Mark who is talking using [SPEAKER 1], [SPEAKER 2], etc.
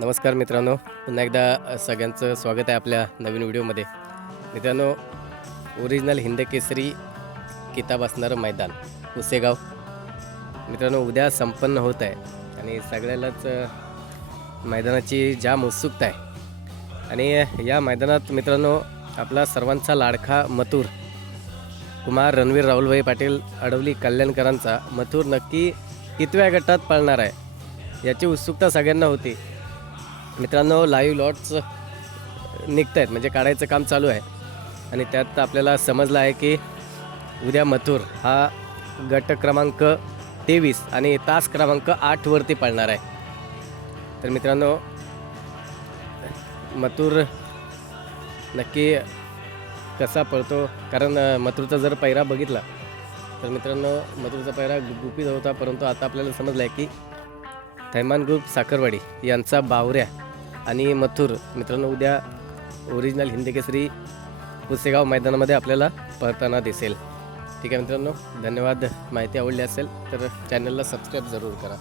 [SPEAKER 1] नमस्कार मित्रांनो. पुन्हा एकदा सगळ्यांचं स्वागत आहे आपल्या नवीन व्हिडिओमध्ये. मित्रांनो ओरिजिनल हिंद केसरी किताब असणारं मैदान उसेगाव. मित्रांनो उद्या संपन्न होत आहे आणि सगळ्यालाच मैदानाची जाम उत्सुकता आहे. आणि या मैदानात मित्रांनो आपला सर्वांचा लाडका मथुर कुमार रणवीर राहुलभाई पाटील अडवली कल्याणकरांचा मथुर नक्की कितव्या गटात पळणार आहे याची उत्सुकता सगळ्यांना होती. मित्रांनो लाईव्ह लॉट्स निघत आहेत म्हणजे काढायचं काम चालू आहे. आणि त्यात आपल्याला समजलं आहे की उद्या मथुर हा गट क्रमांक तेवीस आणि तास क्रमांक आठवरती पडणार आहे. तर मित्रांनो मथुर नक्की कसा पळतो? कारण मथुरचा जर पैरा बघितला तर मित्रांनो मथुरचा पैरा गुपित होता परंतु आता आपल्याला समजलं आहे की थैमान ग्रुप साखरवाडी यांचा बावऱ्या आणि मथुर. मित्रांनो उद्या ओरिजिनल हिंदकेसरी पुसेगाव मैदानामध्ये आपल्याला पळताना दिसेल. ठीक आहे मित्रांनो धन्यवाद. माहिती आवडली असेल तर चॅनलला सबस्क्राईब जरूर करा.